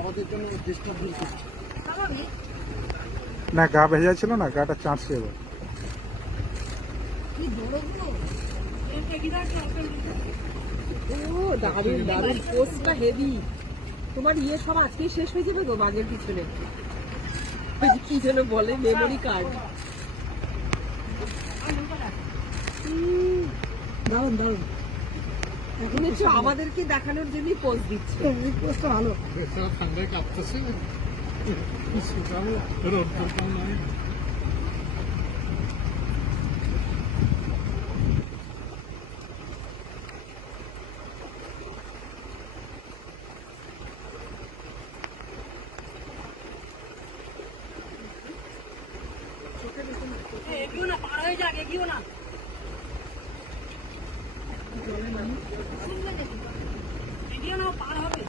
আমাদের জন্য ডিস্টার্ব করছে। না গা ভেজা ছিল না, গাটা চাঁদছে এবার। ও দারুণ দারুণ, পোস্টটা হেভি। তোমার ইয়ে সব আজকেই শেষ হয়ে যাবে তো বাঘের পিছনে, ওই যে কি যেন বলে, মেমোরি কার্ড। দারুন দারুন, এখন হচ্ছে আমাদেরকে দেখানোর জন্যই পোস্ট দিচ্ছে। এই পোস্টটা ভালো। ঠান্ডায় কাঁপতেছে, শুকাবো, রোদ দরকার নাই। এগিয়েও না, পার হয়ে যাক, এগিয়েও না। এগিয়ে না, পার হবে।